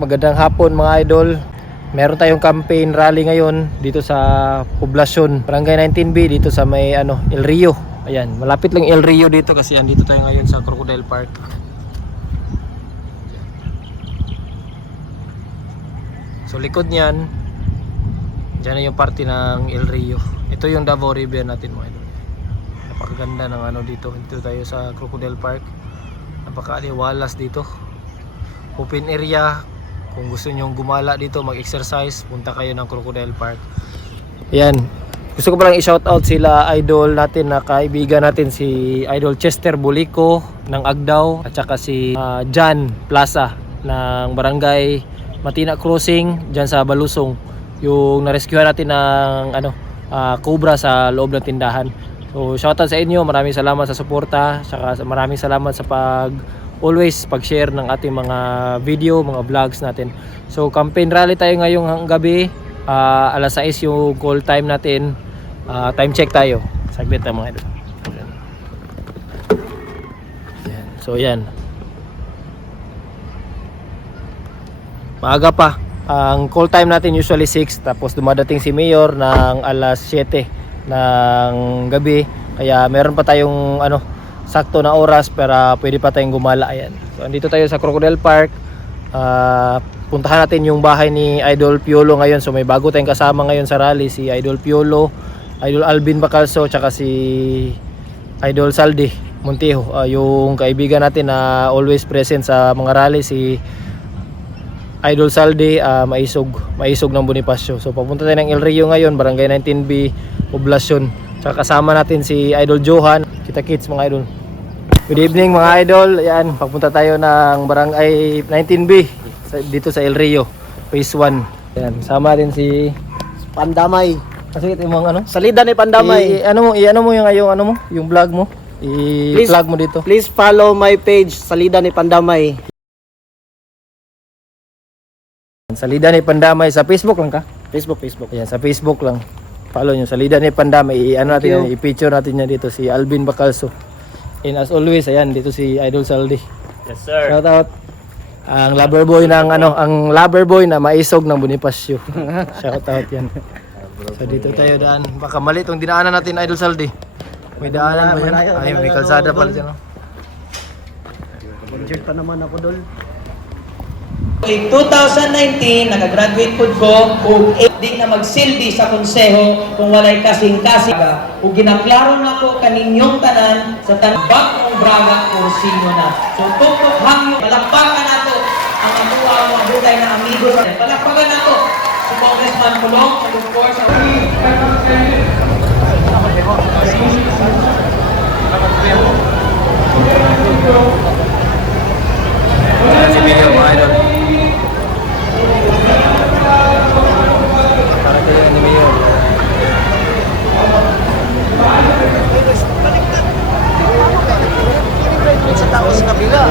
magandang hapon mga idol. Meron tayong campaign rally ngayon dito sa Poblacion, Barangay 19B dito sa may El Rio. Ayan, malapit lang El Rio dito kasi andito tayo ngayon sa Crocodile Park. So likod niyan, diyan na yung party ng El Rio. Ito yung Davao River natin mga idol. Napakaganda ng dito. Dito tayo sa Crocodile Park. Napaka-aliwalas dito. Open area. Kung gusto nyong gumala dito, mag-exercise, punta kayo ng Crocodile Park. Ayan. Gusto ko palang i-shoutout sila idol natin na kaibigan natin, si Idol Chester Bulico ng Agdao at saka si Jan Plaza ng Barangay Matina Crossing dyan sa Balusong. Yung na-rescue natin ng cobra sa loob ng tindahan. So shoutout sa inyo, maraming salamat sa suporta, saka maraming salamat sa always pag-share ng ating mga video, mga vlogs natin. So campaign rally tayo ngayong gabi, alas 6 yung call time natin. Time check tayo. Saglit na mga idol. So yan. Maaga pa. Ang call time natin usually 6, tapos dumadating si Mayor ng alas 7 ng gabi. Kaya meron pa tayong sakto na oras para pwede pa tayong gumala. Ayan. So andito tayo sa Crocodile Park. Puntahan natin yung bahay ni Idol Piolo ngayon. So may bago tayong kasama ngayon sa rally, si Idol Piolo, Idol Alvin Bacalso, tsaka si Idol Saldi Montijo, yung kaibigan natin na always present sa mga rally, si Idol Saldi Maisog ng Bonifacio. So papunta tayo ng El Rio ngayon, Barangay 19B, Poblacion. Tsaka kasama natin si Idol Johan. Kita-kits mga idol. Good evening mga idol. Ayan, papunta tayo ng Barangay 19B dito sa El Rio, Phase 1. Ayan, sama din si Pandamay. kasi ito yung Salida ni Pandamay. Ano mo yung vlog mo. I-plug mo dito. Please follow my page, Salida ni Pandamay. Salida ni Pandamay sa Facebook lang ka? Facebook. Ayan, sa Facebook lang. Follow nyo, Salida ni Pandamay. I-picture natin niya dito si Alvin Bacalso. And as always, ayan, dito si Idol Saldi. Yes sir. Shout out. Ang lover boy na Maisog ng Bonifacio. Shout out yan. So dito tayo daan. Baka mali itong dinaanan natin, Idol Saldi. May daanan mo yan. Ay, may kalsada pala dyan. Injured pa naman ako, Dol. In 2019, nakagraduate po ko kung di na magsilbi sa konseho kung walay kasing-kasing. Kung ginaklaro na ko kaninyong tanan sa tanbak ng Braga o sino na. So, tuktok hangyo, palakpakan na to ang amuha mga butay na amigo sa palakpakan na to si Congressman Kulong and of course Si Mayor mga idol. Parang kayo ni Mayor. Sa tao sa kabila.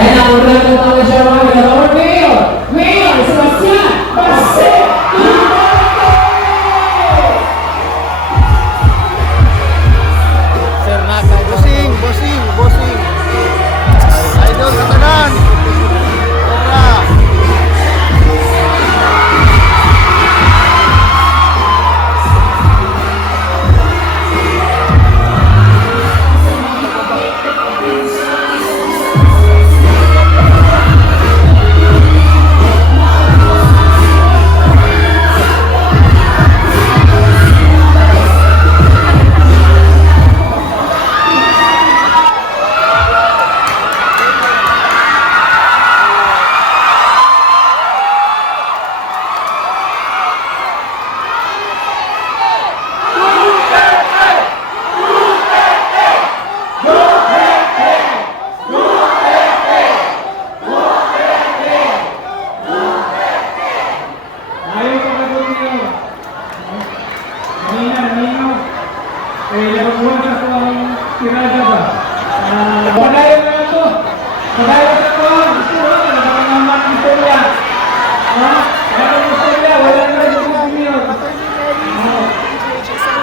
And I would like to acknowledge our Mayor Sebastian Basset. Sir Naka. Bossing. Idol katanan. Cobra. Mahina. Kaya padayon na ito. Padayon na ito. Gusto mo, nakakangaman ang istorya. Ha? Ano ang istorya? Wala na rin ang opinion.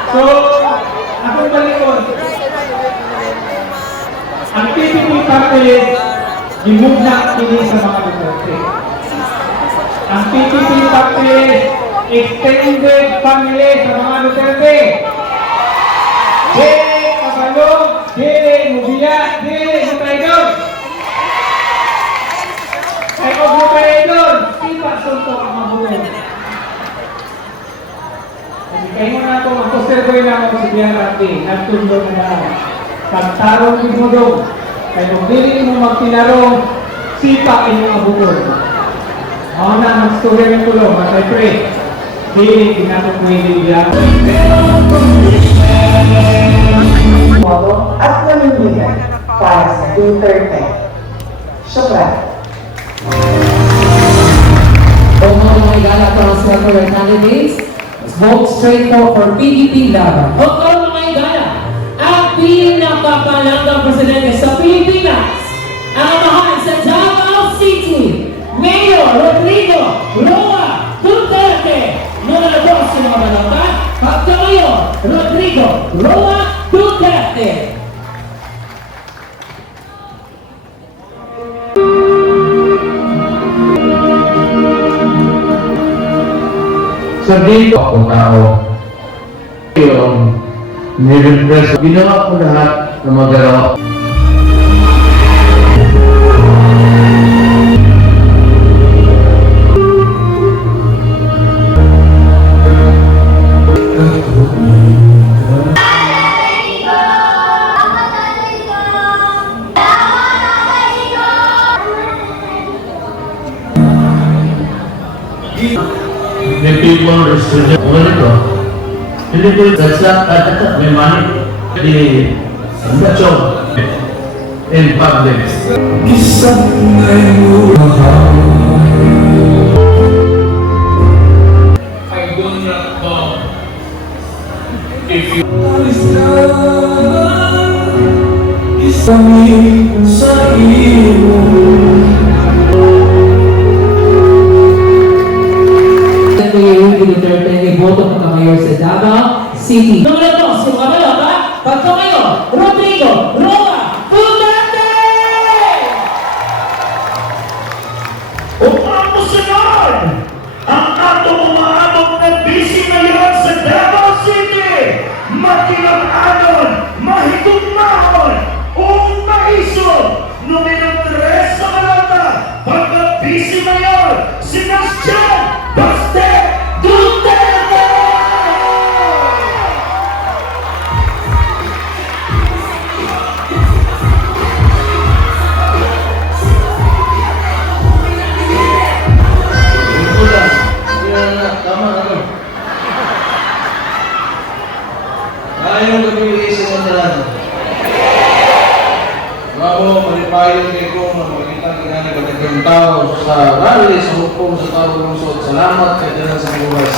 So, akong balikon. Ang PPP family, i-move na ini sa mga Duterte. Ang PPP family, extended family sa mga Duterte. Dili kabalog, dili mubiya, dili mutaydor. Ay o mutaydor, sipa suntok ang mabuhay. Kayo na ito, ang poster ko yun ako sa Biarate, nagtundok na lang. Pagtarong pinudong, kaya kung dili mo magtinarong, sipa inyong abukod. Ako na ang story ng tulong, but I pray, dili pinapapwede bilang. Modo at namimigay para sa Duterte. Syukran. Kung mga igala para sa current candidates, vote straight for PDP Laban. O mga igala, ang pinakapalagang presidente sa Pilipinas, ang mahal sa Davao City, Mayor Rodrigo Roa Duterte. Muna po sa mga malangkat, Pagkamayor Rodrigo Roa Duterte. Sa dito ako tao, yung nire-impress. Ginawa ko lahat na magarawa. The people restrict that's not my money. The job in public. I do not know if you Duterte iboto Pagkamayor sa Davao City. Muna po sa mga malangkat, Pagkamayor Rodrigo Roa Duterte! Upang sunod ang atong umaabot na busy ngayon sa Davao City, makilang-anon, mahigugmahon, o maisog, numero 3 sa malata, pagka-busy mayor, si Sebastian Baste Duterte! Tama na to. Ayaw kapili sa mga Bravo, malipayon kay ko na makikita kinana kadagang tao sa rally sa hukom sa tao lungsod. Salamat kay Dinan sa buwas.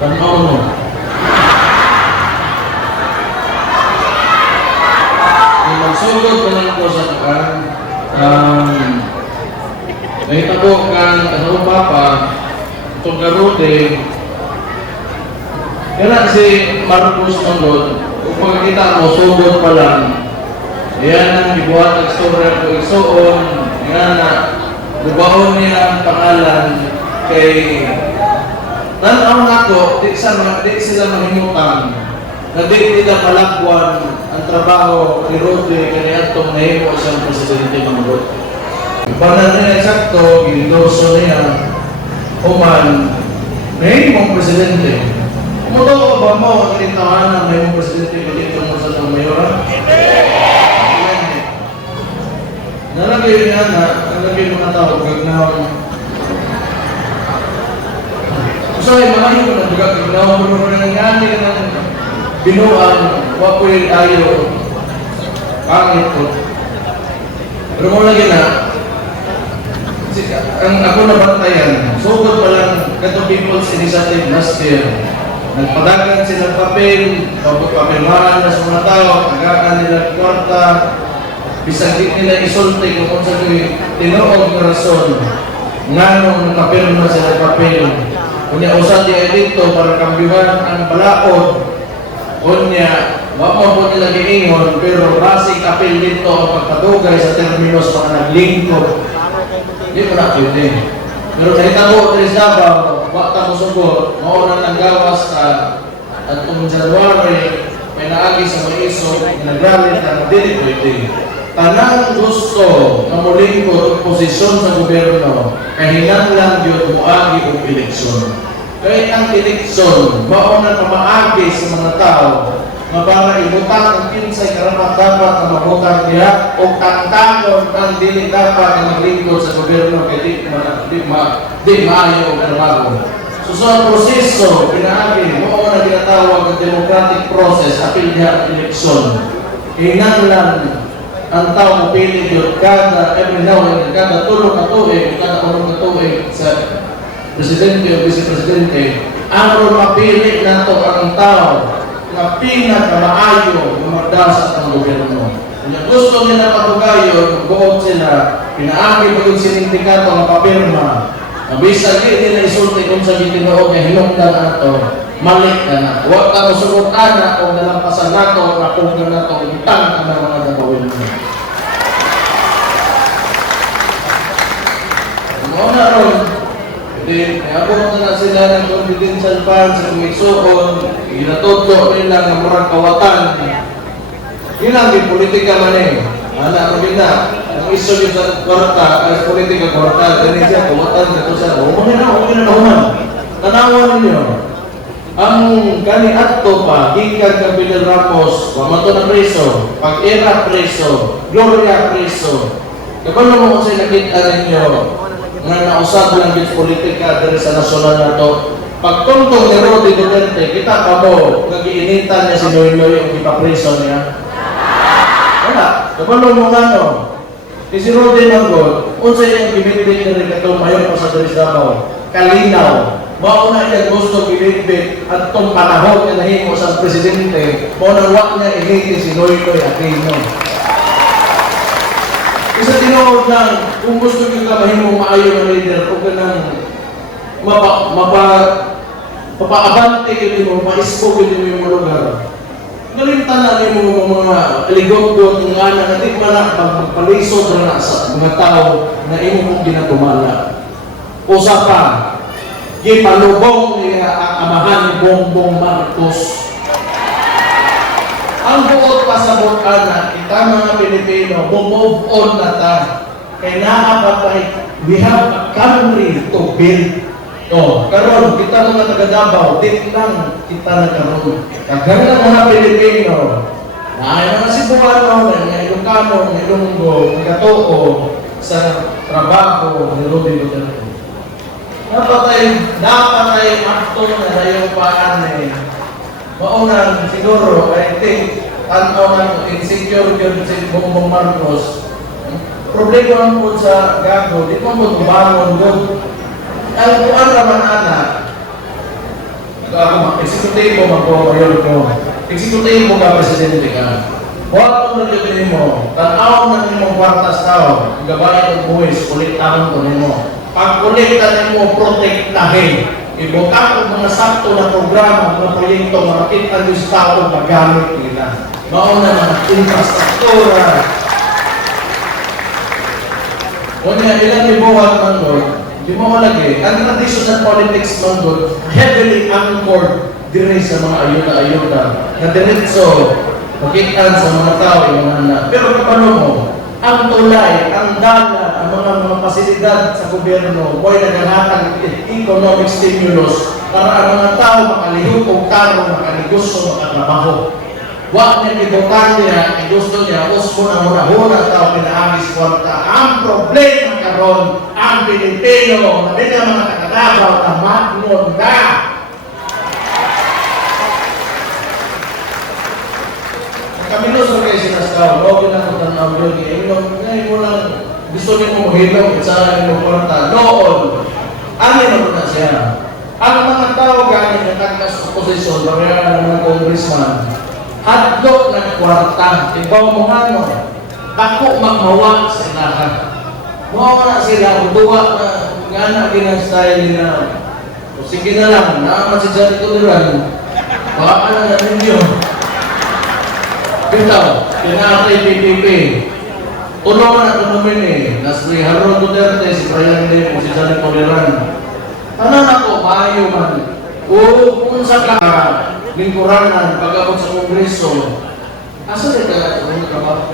Tanaw mo. Magsugod ka lang po sa takan. Nahitabo kang ano papa, itong garote. Kaya si Marcos Tongod, kung pagkita mo, sugod pa lang. Yan ang ibuhat ang storya ko isuon. Yan na, lubaon niya ang pangalan kay tanaw na ko, di sila mahimutang na di nila malagwan ang trabaho ni Rodri kaya itong nahimo siyang presidente ng Rodri. Banal na eksakto, ginidorso niya, human, nahimong presidente. Kumuto ba mo ang inintawanan na yung presidente ko dito mo sa ng mayoran? Nalagay niya na, nalagay mga tao, gagnawang. Usay, malayo ko na, gagnawang mo na nangyari na binuang, wapoy ayo, pangit ko. Pero mo lagi na, ang ako nabantayan, sugod pa lang, kato People's Initiative last year, nagpadagan silang papel, papelmahan na sa mga tao, tagaan nila kwarta, bisag di nila isulti kung kung sa tinuod na rason nga nung nakapirma sila papel. Kunya usan di ay dito para kambihan ang balaod. Kunya, wala po nila giingon, pero basic apel dito ang pagpadugay sa terminos mga naglingkod. Hindi mo na pwede. Pero nakita ko, Tris Davao, wakta mo sugot, mauna ng gawas sa atong January, may naagi sa mga iso, nag-rally na hindi pwede. Tanang gusto na mulingkod ang posisyon sa gobyerno, kahinanglan yun muagi o eleksyon. Kaya ang eleksyon, mauna pamaagi sa mga tao, nga para ibutang ang kinsay karapat-dapat na mabutang niya o tantangon ang dili dapat na maglingkod sa gobyerno kaya di maayo o trabaho. So sa proseso, pinaagi, mo na ginatawag ang democratic process, apil niya ang eleksyon. Hinanglan ang tao mapili yun every now and then, kada tulong na tuig, kada ulong na tuig sa presidente o vice-presidente, ang mapili na to ang tao na pinakamaayo yung magdasa ng gobyerno. Kung gusto nila patugayon, buod sila, pinaagi pa yung sinindikato ng papirma, nabisa nila isulti kung sa gitinood na hinungdan na ito, malik ka na. Huwag ka masukutan na kung nalampasan na ito, nakugan na ito, utang ka na mga gagawin mo. Muna ron, abot na sila ng confidential fund sa kumiksoon, ginatuto nila ng murang kawatan. Yun lang, di politika man eh. Anak mo na, ang iso yun sa kwarta, as politika kwarta, ganun siya, kawatan ka to siya. Okay na naman. Tanawan ninyo. Ang kani ato pa, gikan ka Fidel Ramos, pamato na preso, pag-era preso, Gloria preso. Kapag mo kung sa'yo nakita ninyo, nga nausap lang yung politika dito sa nasyonal na to. Pagtuntong ni Rodi Duterte, kita pa mo, nag-iinitan niya si Noynoy yung ipapreso niya. Wala. Kapag mo nga no, si Rodi Manggol, unsa yung gibitbit na rin itong mayon pa sa Tris Davao, kalinaw. Mauna niya gusto gibitbit at itong panahon niya nahimo sa presidente, mauna wak niya initi si Noynoy Aquino. Isa tinood lang, kung gusto nyo ka mahimong maayo na leader, o ka nang mapaabante yun mo, maispog yun yung mga lugar. Galintan na rin mo mga aligot-got, ng anak na di pa na magpalisod na sa mga tao na imo mong ginatumala. Usa pa, gipalubong niya ang amahan ni Bongbong Marcos. Ang buot pasabot na kita mga Pilipino, move on na ta. Kaya naapatay, we have a country to build. Karon, kita mga taga-Davao, dit lang kita na karon. Kaganda mga Pilipino, na ay mga Cebuano, na Ilocano, na Ilonggo, na Gatoo, sa trabaho ni Rodi Duterte. Napatay akto na dayo paan maunang siguro, I think, tanaw ng insecure yun si Bongbong Marcos. Problema mo sa gago, di mo mo tubangon doon. Ang kuwan naman anak, executivo magpapayor ko. Executivo ka, presidente ka. Huwag mo na mo, tanaw na nimo kwartas tao, gabayan ng buwis, kulitan ko nimo. Pag kulitan mo, protektahin. Ibutang ang mga sakto na programa, mga proyekto, makakita ang Estado magamit nila. Mauna na infrastruktura. Kunya, ilang libuhan man doon, di mo malagi. Ang traditional politics man doon, heavily anchored dire sa mga ayuda-ayuda. Na diretso, makita sa mga tao, yung mga anak. Pero kapano mo, ang tulay, ang dala, ang mga pasilidad sa gobyerno, mo'y naghahatag economic stimulus para ang mga tao makalihok o taro, makaligusyo, makatrabaho. Huwag niya ibutan niya, gusto niya, uspo na muna-huna tao, pinaagis kwarta. Ang problema karon, ang Pilipino, na din ang mga kakadabaw na magnonda. Kami no sa kayo sinasaw, no, pinakutang ang vlog ngayon mo lang, gusto niyo mo hilong, isa yung kwarta, noon, ano na siya. Ang mga tao galing ng kagkas oposisyon, babayaran ng mga congressman, hadlok ng kwarta, ibaw mo ano, ako magmawa sa ilahan. Mawa na sila, utuwa na, nga na ginang style nila. O sige na lang, naaman si Johnny Tuliran, baka na ninyo. Bitaw, pinatay PPP. Tulungan na tumumin eh. Si Harold Duterte, si Brian Lim, si Johnny Tuliran. Ano na ko, maayo man. O kung sa ka, lingkuranan, pag-abot sa kongreso, asa na ka trabaho?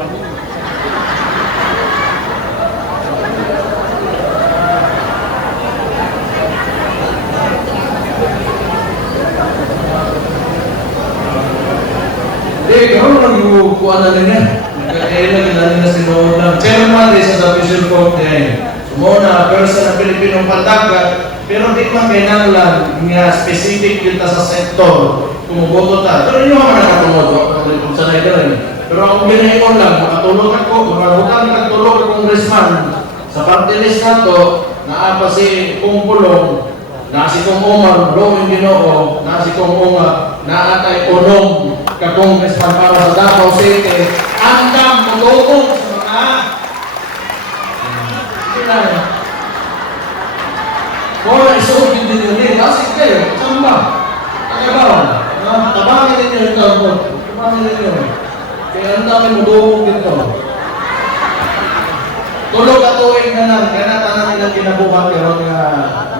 Gano'n lang yung kuha na niya. Kailan nila na sinuod lang. Chairman din sa Division Court din. Muna, person ng Pilipinong Pandagat, pero di man kailangan nga specific dito sa sektor kumuboto ta. Pero yun naman nakatulog. Kung sanay ka rin. Pero kung ginayon lang, makatulog ako, makatulog nagtulog ang congressman sa party list na to, naapa si Pungpulong, na si Kong Omar, Loming Ginoo, na si Kong Omar, naatay Onong, ka-congressman para sa Davao City, andam matulong sa mga sila. Kung isuot yung din yun, kasi kayo, saan ba? Tagabaw, tabangin ninyo yung tawag, tabangin ninyo. Kaya ang dami matulong dito. Tulog at tuwing na lang, kaya natanan nilang kinabuhat pero nga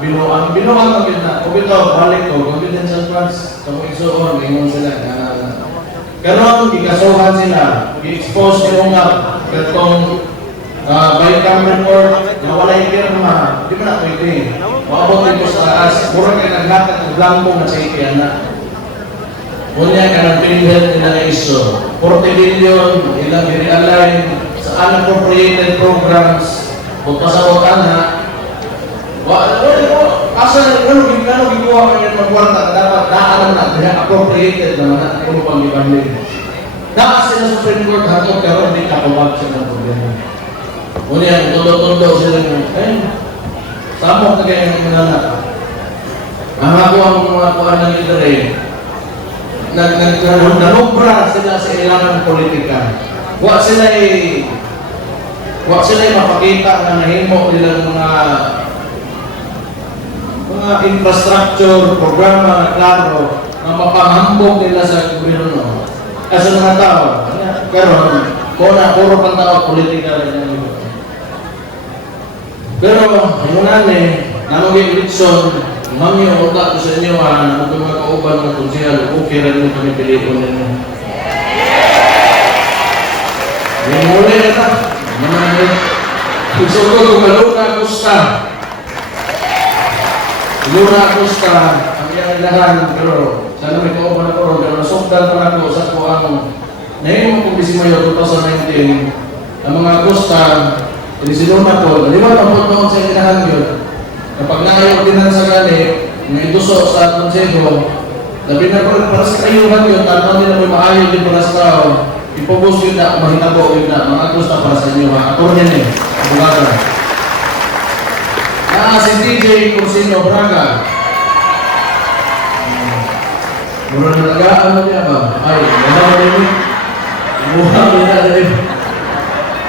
binuang. Binuang ang gina. Kung ito, balik ko, confidential funds, kung isuon, ingon sila. Ganon, ikasuhan sila, i-expose nyo nga, katong by-cam report, na walay pirma, di ba na pwede? Maabot dito sa taas, mura kayo naglakat ng blankong na sa ikiyan na. Unya ka ng PhilHealth nila na iso, 40 billion, ilang i-realign, sa unappropriated programs, kung pasawakan na, asa ano ginawa ka yung magwarta na dapat naalam na appropriated naman na kung pang ibangin. Naka sila sa Supreme Court hatod karon di ka pumag sa ng problema. Unya, tundo-tundo sila ng, tamok na kayo ng mga mahako ang mga kuhaan ng lider nanubra sila sa ilangan politika. Wa sila mapakita na nahimo nilang mga infrastructure, programa na klaro na mapahambog nila sa gobyerno. Sa mga tao, karon puro pang tao politika rin yan. Pero, yung namaging eleksyon, mami yung utak ko sa inyo na kung mga kauban ng konsyal, okay rin yung kami pilipon ninyo. Yung muli na ito, gusto ko kung Luna Acosta. Luna Acosta, ang iyang ilahan, pero sana may kauban ako, pero nasukdan pa ako sa ko ang nahimong kong Disimayo 2019, ang mga Acosta, sinisiluna ko, naliwan ang po noon sa ilahan yun. Kapag naayaw din sa gali, may tuso sa konseho, labi na para sa kayuhan yun, tanong nila may maayaw din para sa tao, ipobos yun na, mahinabo yun na, mga gusto para sa inyo, ha? Ako rin eh, abogado. Si DJ Cursino Braga. Mura na tagaan mo niya ba? Ay, wala mo rin eh. Mura mo na rin.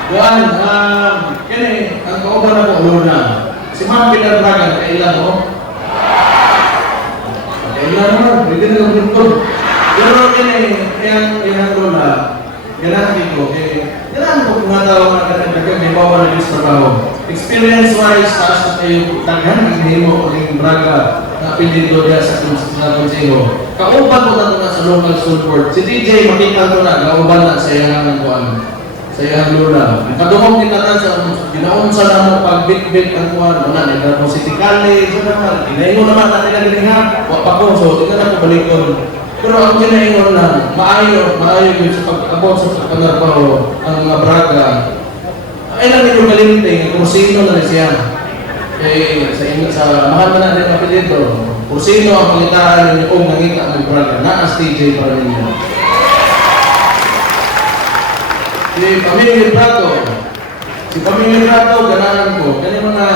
Juan, kini, ang kauban na po, Luna. Si Ma'am Pilar Braga, kailan mo? Kailan mo? Pwede na lang dito. Pero kaya Luna, ganahin ko, ganahin ko kung natawag na kagag, may bawa na yung trabaho. Experience-wise, taas na kayo taghan, ang himo ko rin Braga na apelido niya sa konseho. Kauban ko na ito na sa local school board. Si DJ, makita ko na, kauban na sa iyangan ng kuwan. Sa iyang Luna. Kadungong kita na sa ginaunsa na mo pag-bit-bit ang kuwan. Wala, nagkaroon City College, ginaingon naman natin na giniha. Wapa ko, so tingnan na ko balikon. Pero ang ginaingon lang, maayo yun sa pag-abot sa pagkanarpaho ang mga Braga. Ay lang yung malimting, Cursino na siya. Sa mahal na natin kapilito, Cursino ang pangitaan ninyo kung nangita ng Braga. Naas TJ para ninyo. Si Pamilya Prato, ganahan ko, kanya mga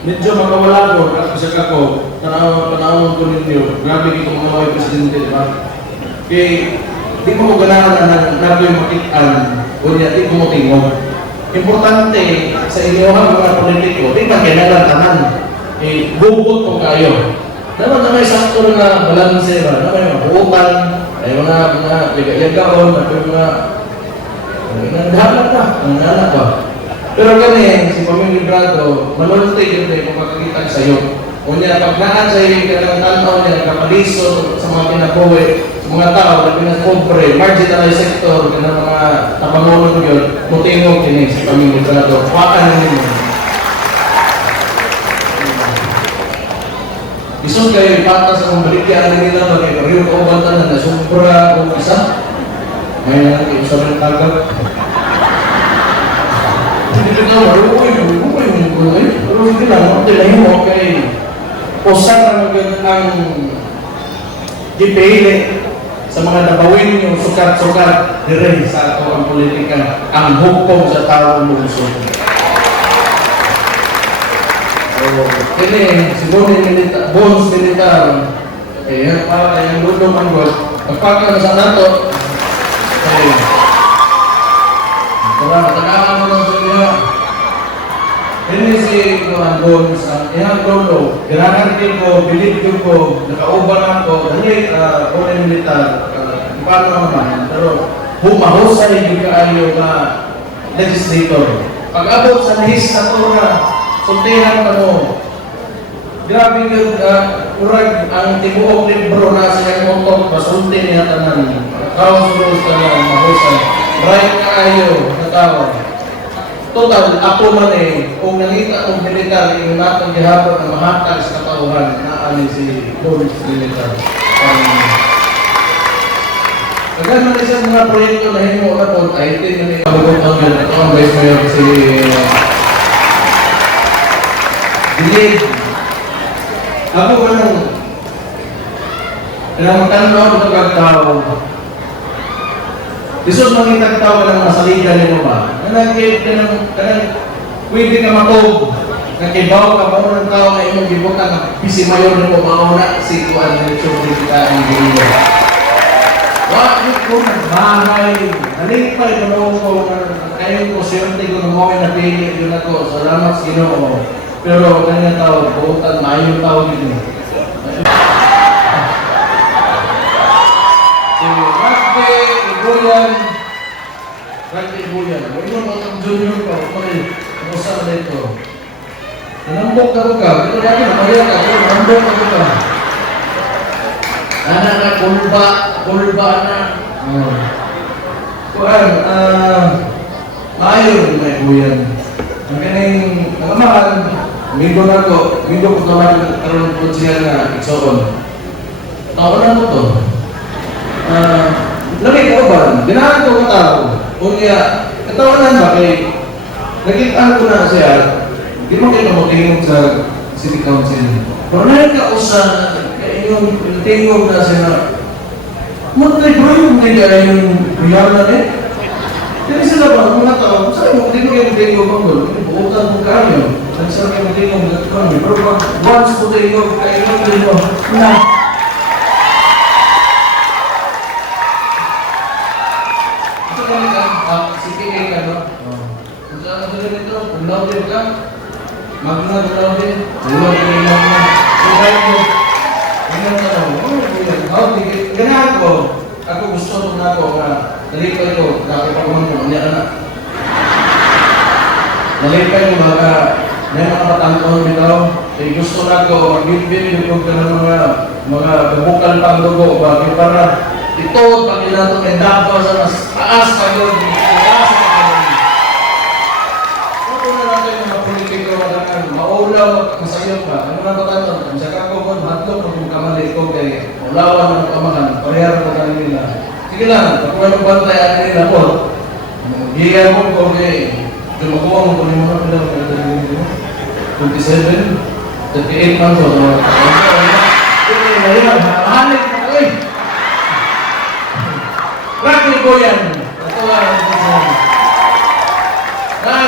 medyo makawala ko, at kasi ako, panahon ko ninyo, grabe dito mga mga presidente, di ba? Kaya, di ko mo ganahan na nagoy makitaan, o di ko mo tingog. Importante sa inyo mga politiko, di ba kailangan tanan? Bubot po kayo. Dapat na may sakto na balanse ba? Na may mabuutan, ay mga ligayagaon, at mga naghahanap na, ang anak ba? Pero ganyan, si Pamilya Librado, manulti yun na ipapakakita sa iyo. Kunya, pag naan sa iyo, kailangan tanaw niya, nakapaliso sa mga pinakuwi, sa mga tao na pinapobre, marginalized sector, na mga napangunan yun, mutingog din si Pamilya Librado. Pakan ninyo. Isong kayo ipata sa kong balikyan nila, bagay pariyo ko bantan na sobra o isa. May nangyay sa mga tagap. Hindi ko na maruoy, pero hindi lang, tilahin mo kay Osar ang gipili sa mga nabawin yung sukat-sukat dire sa ato ang politika, ang hukom sa tao ng lungsod. Kini, siguro yung bonds militar, kaya para kayong lulong ang God, pagpaka na sa nato, wala, matagaman mo lang sa niya. Ini si Kuan Bonds, ang lolo, ganahan din ko, bilib ko, nakauban ako, dahil kunin militar, paano naman, pero humahusay yung kaayo na legislator. Pag-abot sa list ako na, sultihan ka mo. Grabe yun, urag ang tibuok libro na siya motor, masulti niya tanan. House rules ka na, mahusay. Right kayo, na tao. Total, ako man kung nangita kong militar, yung natong gihapon na mahatag sa katauhan, naani si Bonds Militar. Kagad man isang mga proyekto na himo na po, ay ito yung pagkutang yun. Ito ang vice mayor si Bilib. Ako ba nang magkano ito kagtao? Isos mangitag tao ng masaligan nyo ba? Pwede ka matog. Nakibaw ka ba ng tao na imong gibutan na bisi mayor nyo mauna si Kuan ng Chubika ang Giliyo. Wakit ko nagbahay. Nalipay ko noong ko kayo ko siyempre ko nung mga napili yun ako. Salamat sa Ginoo. Pero kanya tao, buutan, mayong tao din. Rugby Ibuyan. Huwag mo mga junior pa. Kumusta na dito? Nanambok ka ba? Ito lagi na kaya ka. Nanambok ka ba? Anak na kulba na. Kuan, maayo rin may Ibuyan. Ang kaning nangamahal, migo na ko naman karoon po siya na iksoon. Tawanan mo to. Lagi ko ba? Ginahan ko ka tao. Unya, katawanan ba kay nakita ko na siya, di mo kayo matingog sa City Council. Pero nakikausa, kaya yung tingog na siya, matay bro yung kaya yung riyanan eh. Kaya sila ba, mga tao, saan mo tingog yung tingog ang doon? Buutan mo kayo. Saan saan kayo tingog na kami? Pero once mo tingog, kaya yung tingog na. Sige ka, no? Kung saan ka rin ito, kung laudir ka, mag-laudir, ganahan ko, ako gusto na ako na nalipay ko, nakipagman ko, niya na. Nalipay ko mga matangkon bitaw, gusto na ako, mag-bibig yung mga bukal pang dugo, para ito, pag inato may dapat sa mas taas pa yun. Ako na natin yung mga politiko na maulaw, masayot ba? Ano na ba tayo? Ang saka ko po, matlog kung kamali ko kay maulawan ng kamahan, parehara ko kami nila. Sige lang, pag ano bantay atin nila po, hiyan mo ko kay tumakuha mo kung yung mga pilang 27, 38 months old. Mahalik na kayo. Rugby ko yan. Ito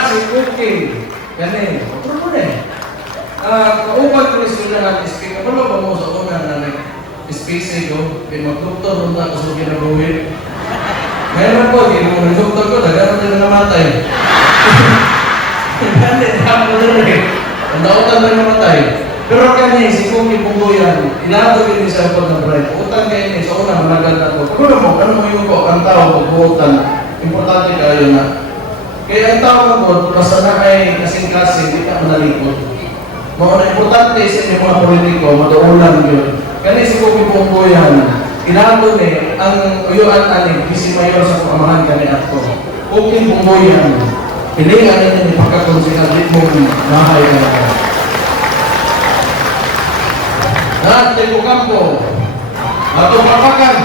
si Cookie. Ganun. Otro mo na eh. Kauban ko rin sila ng speak. Kapalo ba mo sa una na nag-space ko? Kaya mag-doktor rin na gusto ginabuhin. Mayroon po, kaya mo nag-doktor ko, nagano din na namatay. Hindi, tama na rin. Ang dautan na namatay. Pero kanya, si Kuki Punggoyan, inato din siya po ng bright. Utang kayo niya, sa una, managal na po. Kapalo mo, ano mo yung ko, ang tao, mag-uutan. Importante kayo na. Kaya ang tao mo, basta na ay kasing-kasing, hindi ka manalikot. Mga importante sa inyo mga politiko, madaulan yun. Kaya si Kuki Punggoyan, inato ni ang uyuan aning Vice Mayor sa pamahan kani ato. Kuki Punggoyan, pilingan ninyo ni pagkakonsigal di mo mahay ka na. Nante ko kampo, ato papakan.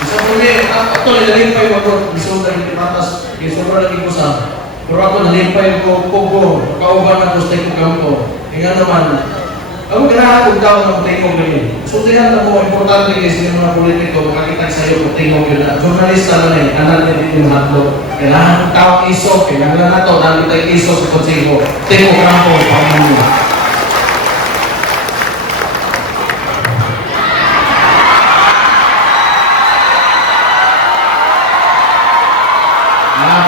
Isa po ni, ato nilalimpay mo, isong dahil matas, isong lagi ko sa. Pero ako nalimpay ko, pugo, kauban na gusto ko kampo. Nga naman, ako ganahan kong tao ng tingog ngayon. Sutihan na mo, importante kasi ng mga politiko, makakita sa iyo kung tingog yun na. Journalista na rin, anal na din yung hatlog. Kailangan ng tao iso, kailangan na ito, dahil tayo iso sa konsigo. Tingog kampo, panginoon mo.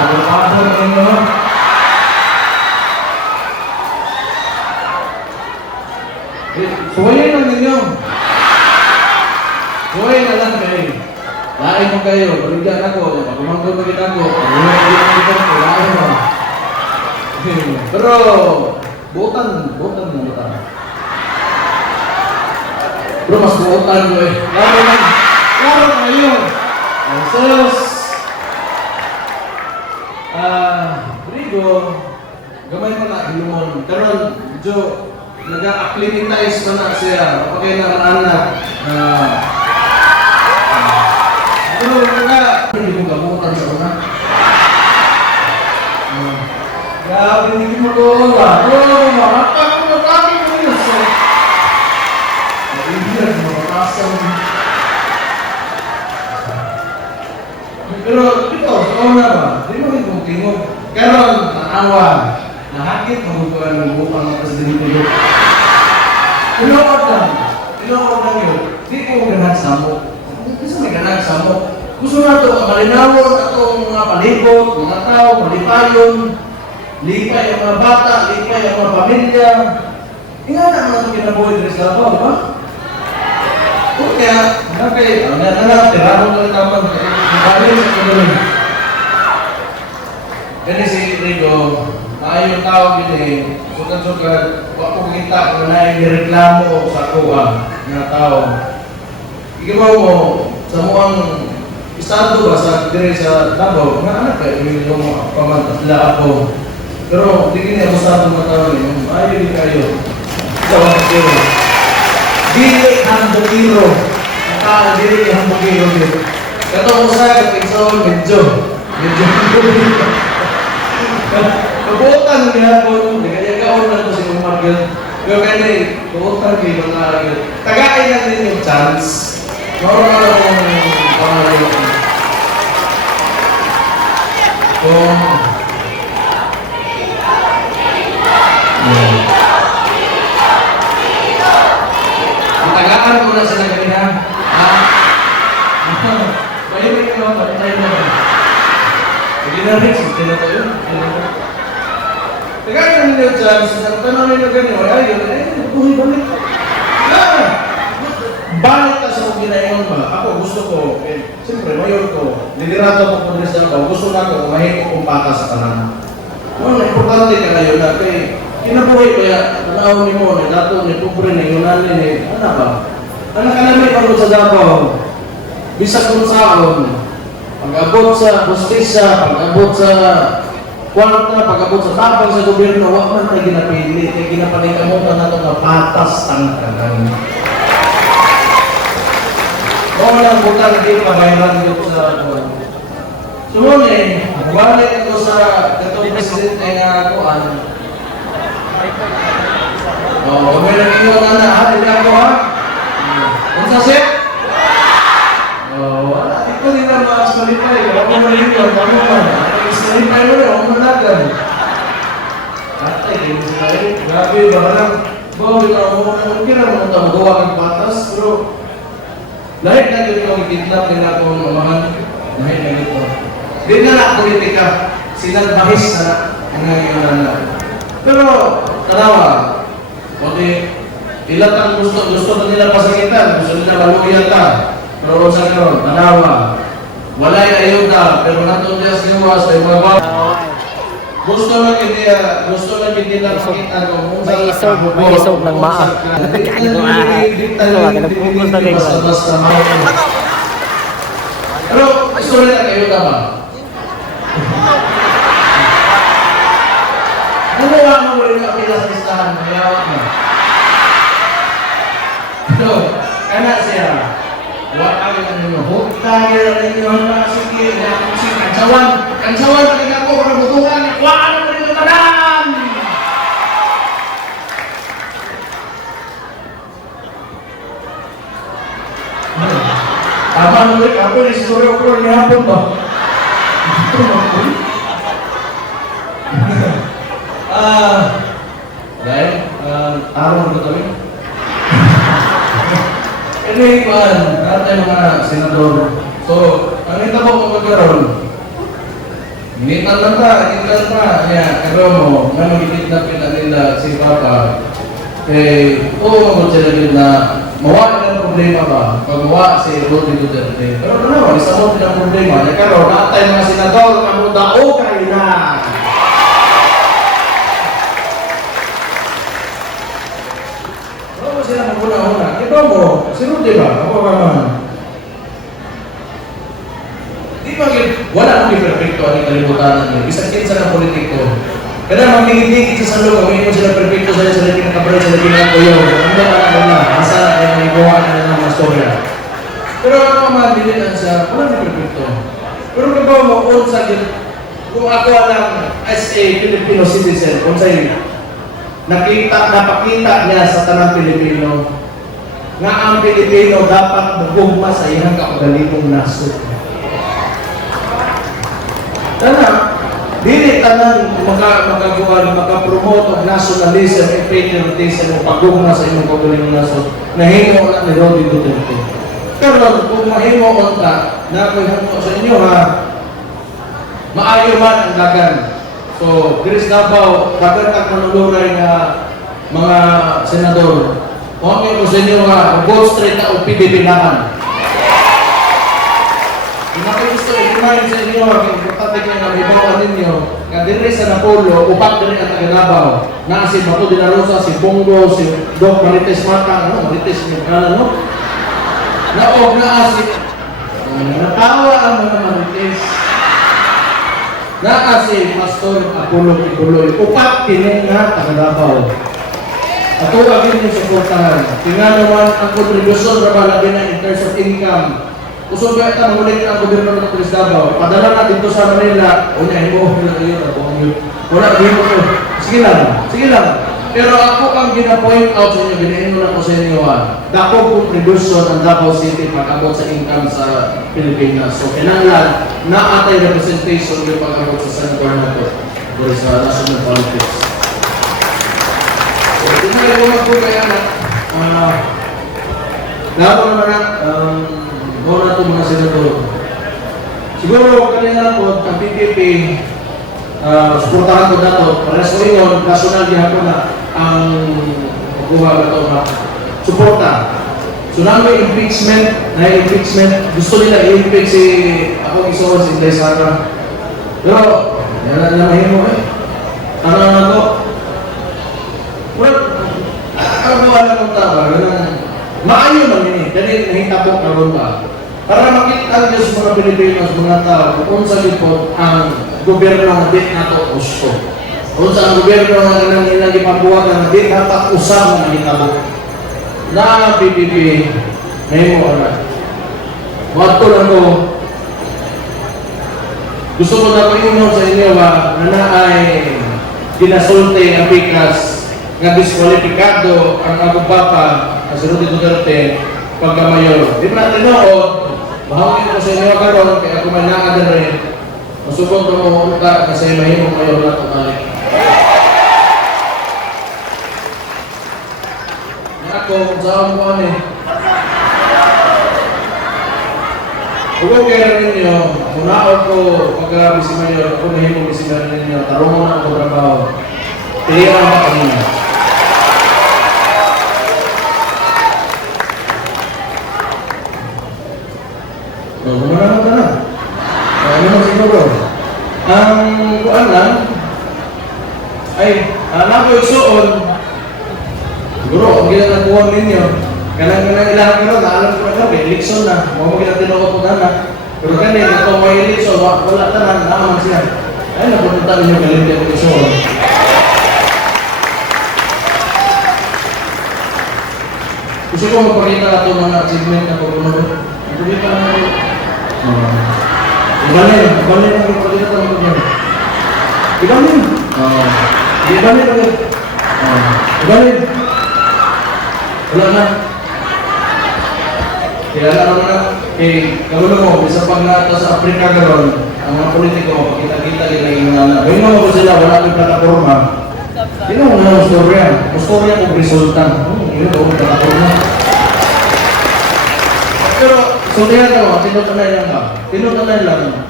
Pagpapasok na rin mo. Suwayin lang ninyo. Suwayin na lang kayo. Lain mo kayo. Baligyan ako. Pagkumangkot na kita ko. Lain mo. Pero, butan na butan. Pero mas butan mo eh. Laro kayo. Sus. Rigo, gamay pa na ilumon. Karon, Joe, nag-acclimatize pa na siya. Okay na ang anak. Pero hindi mo gamutan sa una. Grabe, hindi mo doon ba? Makakak mo matapin mo yun. Hindi na makakasaw. Pero dito, sa una ba? Hindi mo rin kong tingog. Karon, naawa. Nahakit maguguan ng bukang ng presidente yun. Tinawag lang yun. Di ko ganag samok. Kasi may ganag samok. Gusto na ito, malinawon, atong mga palibot, mga tao, malipayon, lipay ang mga bata, lipay ang mga pamilya. Nga na mga kinabuhi rin sa Davao, ba? O kaya, tirano na naman, balik sa kagaling. Kaya si Rigo, ay yung tawag yun eh, sukat-sukat, wak ko kita kung na yung reklamo sa kuha ng tao. Ikibaw mo, sa muang estado ba sa dire sa Davao, nga anak kayo, yung pamantasla ako. Pero, di kini ako estado matawag yun, ayaw din kayo. Ikaw ang kayo. Dili ang bukiro. Dili ang bukiro dito. Kato ko sa kapigsaw, medyo. Kabutan niya po, nagayagaon na po si Umagil. Pero kaya kabutan kayo mga agil. Tagain na din yung chance. Maroon na akong pangalayo. Tagaan ko na sa naganina. Mayroon ka naman, patay mo. Hindi na rin, sige na tayo. Tagaan na ninyo dyan, sa tanong ninyo ganyan, ayun, buhay balik. Balik ka sa kong ginayon ba? Ako gusto ko, siyempre, mayor ko, liderato ko po sa ako, gusto na ko, mahigit kong pata sa kanan. Importante ka ngayon na kay kinabuhay ko ya, tanaw ni mo, dato ni pobre ni Yunani ni, ano ba? Anak ka namin pagod sa Davao, bisag kung saon, pag-abot sa justisya, pag-abot sa kwarta, pag-abot sa tapang sa gobyerno, wag man tayo ginapili, kaya ginapanikamutan na ito na patas tangkanan. Kung lang butang, hindi pabayran dito sa sumunod, balik ito sa katong presidente nga kuan. May nag-iwan na ha? Hindi ako ha? Kung sa set? Wala. Ito din na mas malipay. Ako malipay. Ako man. Mas malipay mo rin. Ako managan. Atay, Grabe ba lang? Bawa okay na mga magawa ng patas, pero lahit na yun yung kidnap nila akong mamahan. Lahit na yun ito. Di na na politika. Sinalbahis na nangyayari na. Pero, tanawa, okay, ilan ang gusto na nila pasakitan, gusto nila maluyan ka. Pero sa karon, tanawa, walay ayuda, pero natong Diyos niwa sa mga bago. Gusto lang hindi na makita kung May isog ng maa. Nagpupunta na kayo. Pero gusto nila kayo ba? Gumawa mo rin ang pila sa listahan, mayawak mo. So, kana siya, wala ka ninyo, huktahe na ninyo, sige, kansawan na rin ako, para butukan, wala na rin ito tanan! Tama na rin, ako rin si Suryo Pro, nihapon ba? Dahil, araw na kami. Anyway, natin mga senador. So, ang ito po magkaroon, initan lang pa, pero mo, nga magigitnapin na nila si Papa, oo, sila din na mawala ng problema ba? Pag mawa si Rodrigo Duterte. Pero ano, isa mo din ang problema. Nagkaroon, natin mga senador, ano dao kayo na? Ano sila maguna-una? Ito mo, si Rodrigo ba? Ako ba man? Di ba, wala nang perfecto ang kalibutan nyo. Isang kinsa ng politiko. Kaya magtingin-tingin sa salong, kung hindi sila perfecto sila pinakabalit, sila pinakakuyo. Ang dama na masala kaya may gawa na ng mga storya. Pero ano naman, dilitan siya, wala na perfecto. Pero kung mo, kung ako lang as a Filipino citizen, kung sa'yo, napakita niya sa tanang Pilipino, nga ang Pilipino dapat magugma sa iyang kapagaling nasod. Tana, dili tanan makapromote og nationalism and patriotism o pagugma sa imong kaugalingon nasod. Nahimo na ni Rodrigo Duterte. Karon kung mahimo unta, na ko'y hanto sa inyo ha. Maayo man ang dagan. So, diri sa Davao, dagan kang manuluray nga mga senador. Kung ko sa inyo nga, vote straight na o PDP naman. Kung ako gusto i-remind sa inyo, importante kayo na may bawa ninyo, nga diri sa Napolo, upat diri ang Tagalabaw, na si Bato de la Rosa, si Bongo, si Doc Marites Mata, Marites Mata, naog na si natawa ang mga Marites. Na si Pastor Apollo Kibuloy, upat tinin na Tagalabaw. Ato agin yung suportahan. Tingnan naman ang kontribusyon na labi na in terms of income. Usog ba ito mangulit ang gobyerno ng Pulis Davao? Padala na dito sa Manila. Unahin mo, wala dito ko. Sige lang. Pero ako ang gina-point out sa inyo, binahin mo lang ko sa inyo dako contribution ang Davao City pag-abot sa income sa Pilipinas. So, kailangan na atay representation yung pag-abot sa Senator na ito dito sa national politics. So, tinagay ko mag po kaya na lahat naman na wala ito mga senador. Siguro kanina po, ang PPP, suportahan ko na ito. Pares ko yun, national gihapon na ang pagkuha na ito na suporta. So namin impeachment, gusto nila i-impeach si ako isoon si Inday Sara. Pero, yan na mahimo eh. Ano naman ito? Well, ang wala kong tama, maayo man yun eh. Dahil nahitapok na ron ba? Para makita niyo sa mga Pilipinos, mga tao, kung sa lipot ang gobyerno na di nato usto. Kung sa ang gobyerno na nang ilang ipabuwag na di dapat usang na hitabok. Na PPP, may mo na. Wato lang ko, gusto ko na pag-inom sa inyo ba, na ay ginasulti ang pikas nga diskwalipikado ang agubapa ang si Rodrigo Duterte pagkamayor. Di ba natin noon, bahawin ko sa inyo karon kaya ako man nakadal rin. Masubok ko mo unta kasi mahimong mayor na tumalik. ako kung saan ko ano eh. Huwag kaya ninyo, munaon ko pagka-Bisi Mayor, ako nahimong Bisi Mayor ninyo, tarungan ako trabaho. Pilihan ba kami? Gumana ka na. Ano na siguro? Ang kuan lang, ay, anak ko isuon. Siguro, ang ginagawa ninyo, kanang ilang ko na, alam ko na may eleksyon na, mga ginatinuot ko na. Pero kanina, kung may eleksyon, wala tanan, naman siya. Ay, napunta ninyo kalindi ko isuon. Gusto ko magpakita na ito mga achievement na pagpunod. Ipakita na ito. Ibanin ang ipakita na ito. Ibanin. Ibanin ang ito. Ibanin. Wala na. Kaya alam na, kagulo mo, isa pag na ito sa Africa garon, ang mga politiko, kita-kita yung mga may mga ko sila, wala yung plataforma. Sino mo na storya? Storya kung resultan. Yun daw, plataforma. Pero, storya ka, tinutanay lang ka. Tinutanay lang.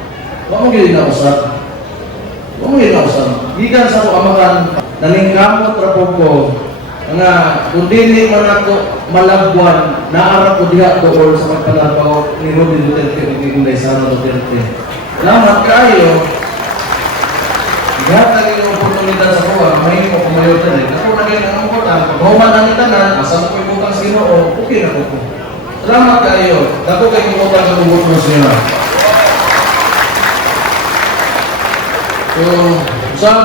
Huwag mo gilin na usap. Huwag mo gilin na usap. Gikan sa kamakan, nalingkamot rapog ko, nga, kung dili man ako malagwan, naarap ko diha doon sa pagpalabaw ni Rodney Duterte o Inday Sara Duterte. Salamat kayo. Gata yung oportunidad sa buwan, may mo kumayo tayo. Ako na rin ang umutan, pag human ang itanan, asal ko yung butang sino o okay na ko. Salamat kayo. Dako kayo umutan sa bubot mo siya. So, usap,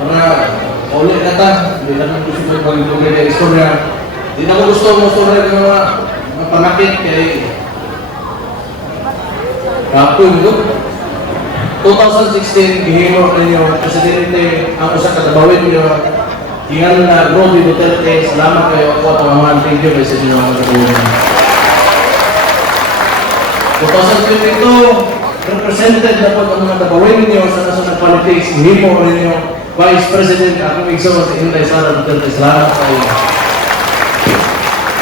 para ulit na ta, hindi na gusto mo pag-tugay na istorya. Hindi na ko gusto mo istorya ng mga panakit kay Kapun ito. 2016, gihimo ninyo, Presidente, ang usa katabawin niyo, hingan na Rodney Duterte, salamat kayo ako, pamaman, thank you, Vice President ng Katulungan. 2022, represented na po ang mga tabawin niyo sa national politics, gihimo ninyo, Vice President, ako igsoon sa Inday Sara Duterte, salamat kayo.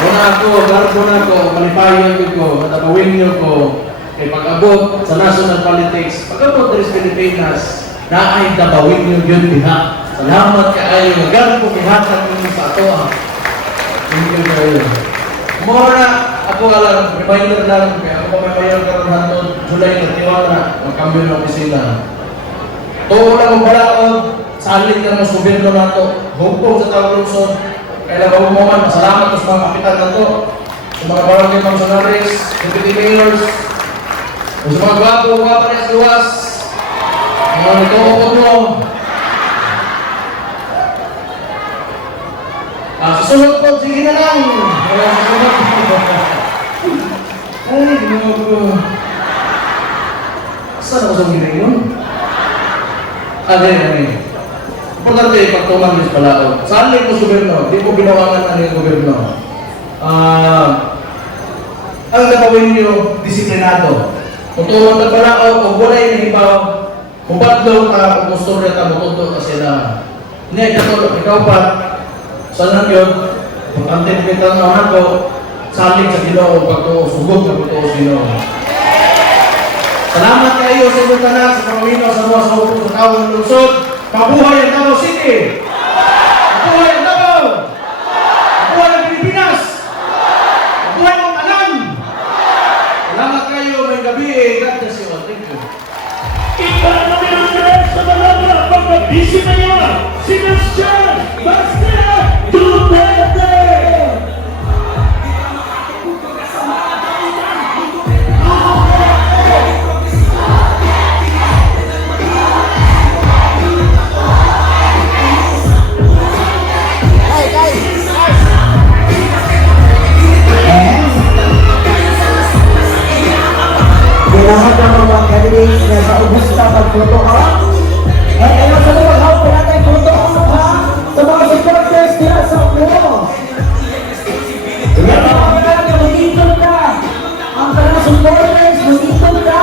Una ako, garbo na ako, malipayan ko, matabawin niyo ko, kay pag-abot sa national politics, pag-abot sa Pilipinas, na ay tabawin niyo yun diha. Salamat kayo, garbo kihatan niyo sa ato. Thank you kayo. Mura, ako alam, reminder lang, kaya ako may mayor karoon hantod, July 31 na, magkambyo ng opisina. Tuwa lang ang balaod, salit ka ng gobyerno nato, hugtong sa tawag lungsod, kaya lang mo man, masalamat sa mga kapitan nato, sa mga barangay functionaries, deputy mayors, sa mga gwapo niya sa luwas, mga nito-upot mo. Susunod po, sige na lang. Susunod po. Ay, ginawa ko. Saan ako sa ginay yun? Ano. Importante, pagtuman niyo sa palao. Saan ko sa gobyerno? Di ko ginawangan na yung gobyerno. Ang gagawin niyo, disiplinado. Kung tuwan ka palao, kung wala yung hibaw, kung badlo ka, kung gusto rin ka, matunto ka sila. Hindi, ikaw pa, saan yun? Pag-antay mo kita ng anak ko, saling sa Ginoo, pagtuo, sugod ka pagtuo sa Ginoo. Salamat kayo sa inyong tanan, sa pamilya, sa mga sa sa tao ng lungsod. Mabuhay ang Davao City! Mabuhay ang Davao! Mabuhay ang Pilipinas! Mabuhay ang tanan! Salamat kayo, may gabi eh. God bless you all. Thank you. Iba namin ang direct sa palabra pagka-Bisi Mayor, si Christian Bastila Duterte! Lahat ng mga candidates na sa Augusta pagputo ka. At ano sa mga hawak na natin puto ha? Sa mga supporters nila sa ulo. Yan ang mga natin, mag-intol ka. Ang mga supporters, mag-intol ka.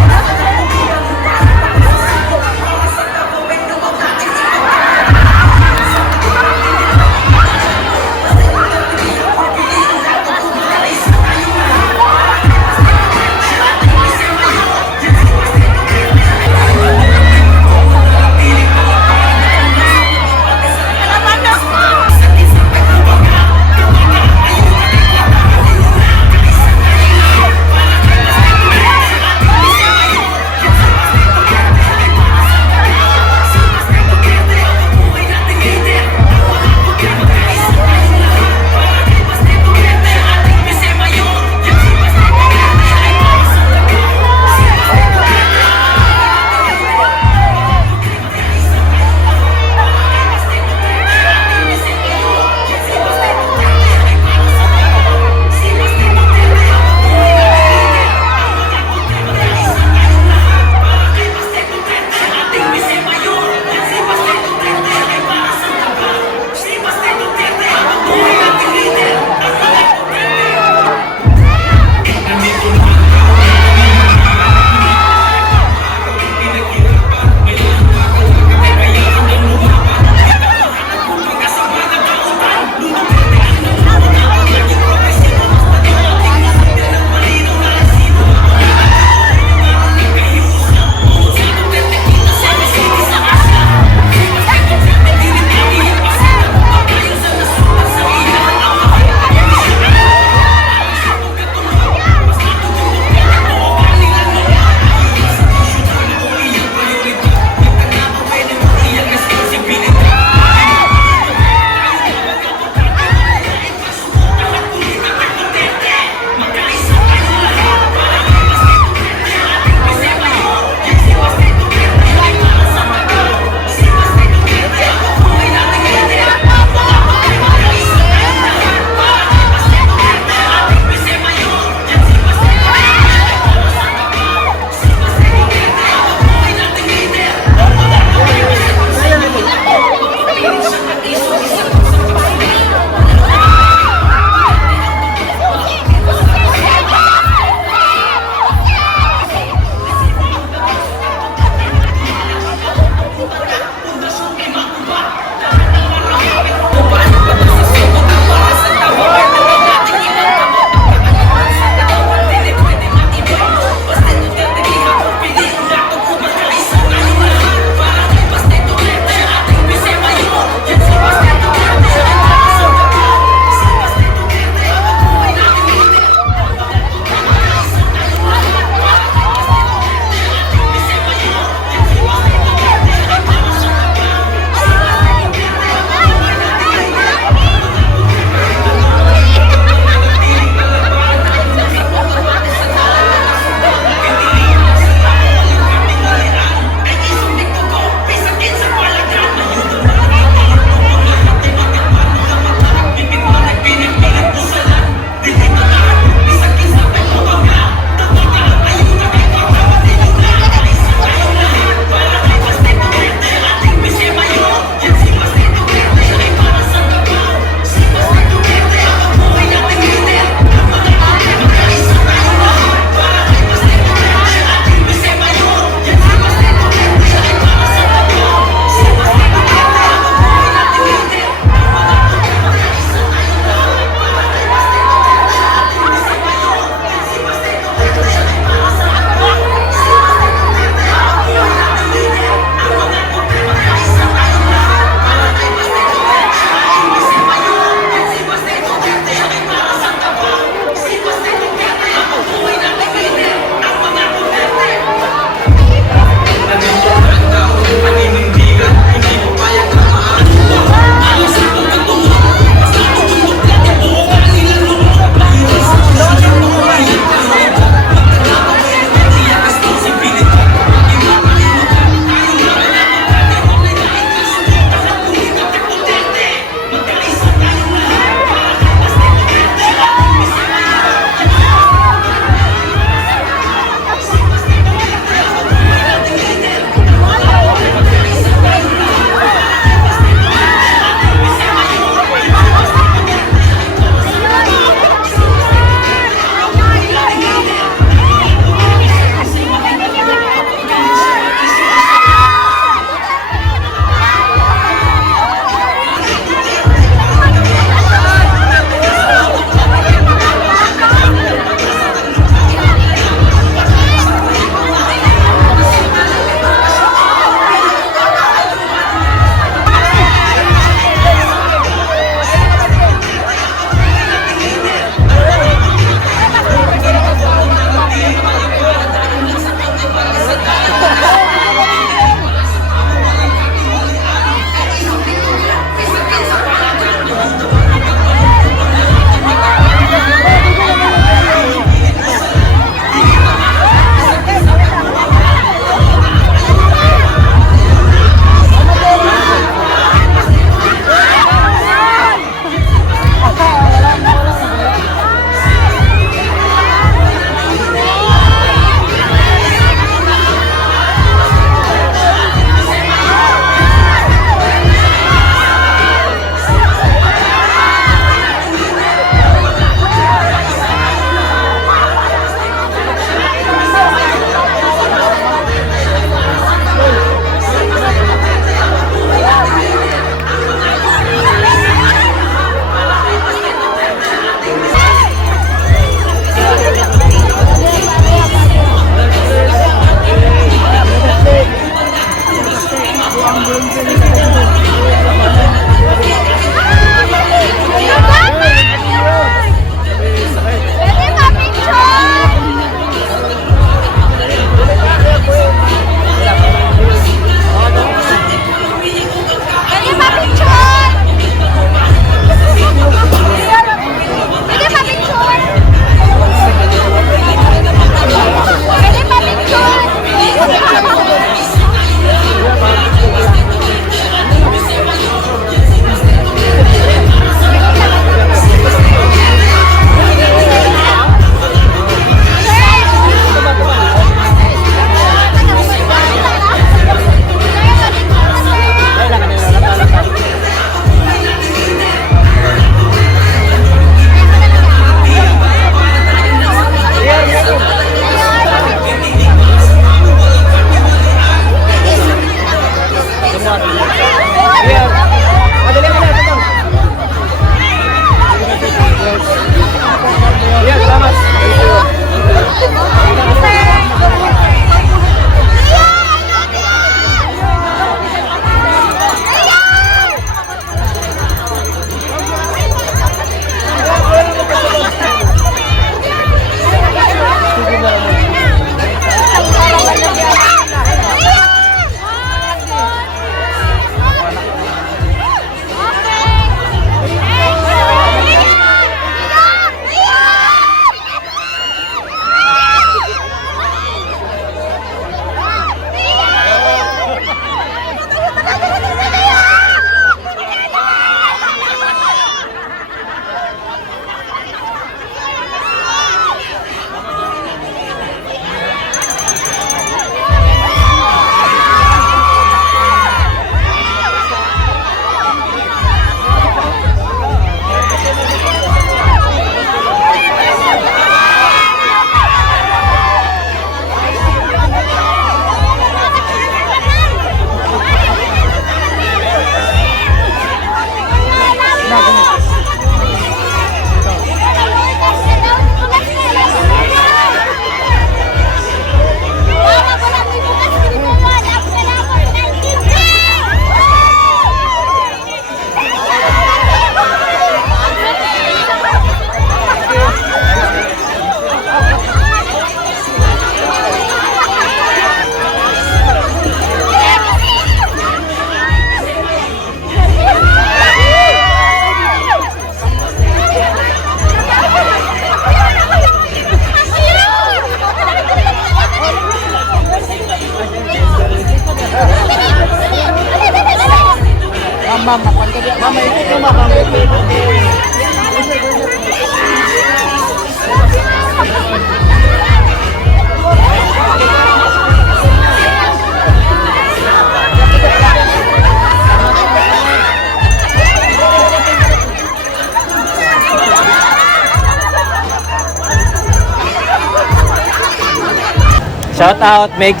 Shout out Mix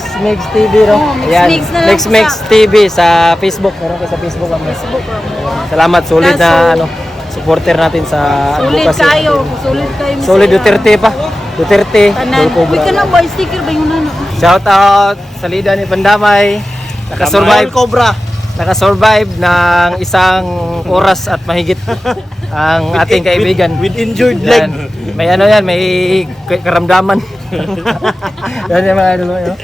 TV no. Mix na lang Mix TV sa Facebook. Meron kayo sa Facebook. Salamat sulit na ano supporter natin sa Sulit advocacy. kayo. Sulit kayo. Solid Duterte pa. Duterte. Tanan. Dol Cobra. Uy ka na boy sticker ba yun na? Shout out Salida ni Pandamay. Nakasurvive Cobra. Nakasurvive ng isang oras at mahigit ang ating kaibigan. With injured leg. Yan. May ano yan, may karamdaman. Yan yung mga idol mo, no?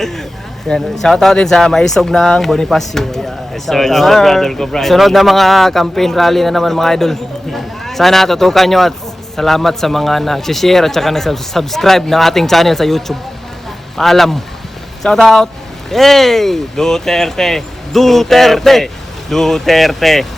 Yan. Shoutout din sa Maisog ng Bonifacio. Yan. Sunod na mga campaign rally na naman mga idol. Sana tutukan nyo at salamat sa mga nag-share at saka nag-subscribe ng ating channel sa YouTube. Paalam. Shoutout! Hey! Duterte. Duterte! Duterte.